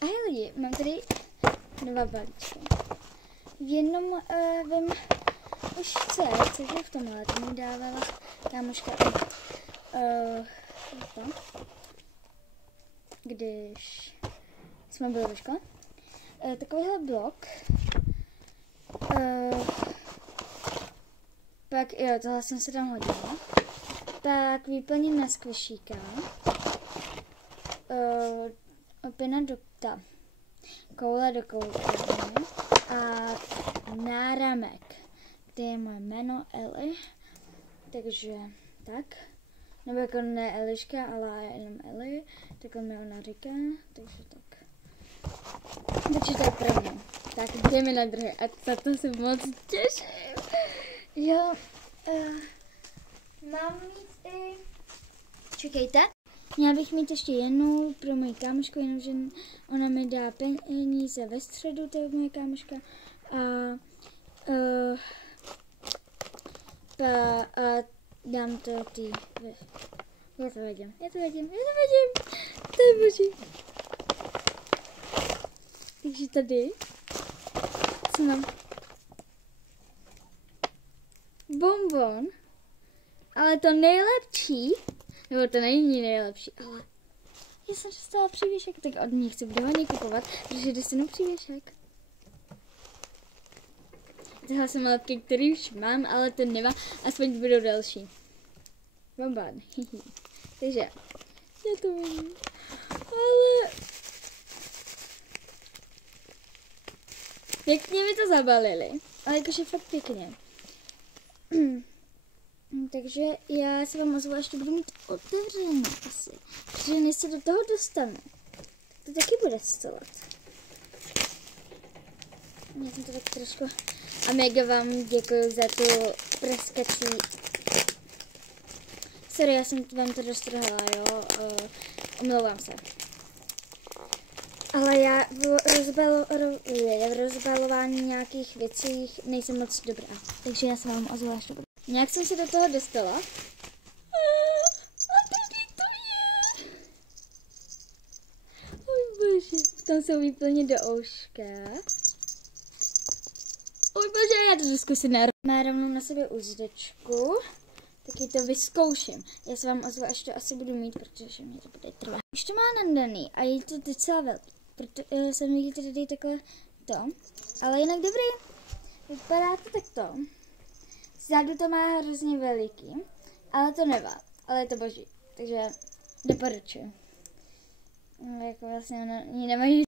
Ahoj lidi, mám tady 2 balíčky. V jednom vím už co je v tomhle, to mi dávala kámoška když jsme byli ve škole. Takovýhle blok. Pak jo, tohle jsem se tam hodila. Pak výplním na skvešíka. Opěna do koule do koule a náramek, kde je moje jméno Eli, takže tak, nebo jako ne Eliška, ale jenom Eli, takhle mi ona říká, takže tak. Takže to je první. Tak jdeme na druhé a za to se moc těším. Jo, mám mít i, čekejte. Měla bych mít ještě jednou pro moji kámošku, jenomže ona mi dá peníze ve středu, to je moje kámoška. A dám to ty. Já to vidím. To je boží. Takže tady co mám bonbon, ale to nejlepší, nebo to není nejlepší, ale já jsem dostala přívěšek, tak od ní chci hodně kupovat, protože dostanu přívěšek. Tohle jsou lepky, které už mám, ale to nemá, aspoň budou další. Bombán. Takže, já to vidím. Ale pěkně mi to zabalili, ale jakože fakt pěkně. Takže já se vám ozvu, až to budu mít otevřené asi. Protože než se do toho dostanu, tak to taky bude stolot. Já jsem to tak trošku... A mega vám děkuji za tu praskací... Sorry, já jsem vám to dostrhla, jo. Omlouvám se. Ale já v rozbalování nějakých věcí nejsem moc dobrá. Takže já se vám ozvu, až to budu. Nějak jsem se do toho dostala. A tady to je. Oj bože, v tom jsou výplně do ouška. Oj bože, já to zkusím má rovnou na sobě uzdečku. Taky to vyzkouším. Já se vám ozvu, až to asi budu mít, protože mě to bude trvat. Už to má nandaný a je to docela velký. Proto jsem jí tady takhle to. Ale jinak dobrý. Vypadá to takto. Vzadu to má hrozně veliký, ale to nevá, ale je to boží, takže doporučuji. Jako vlastně oni nemají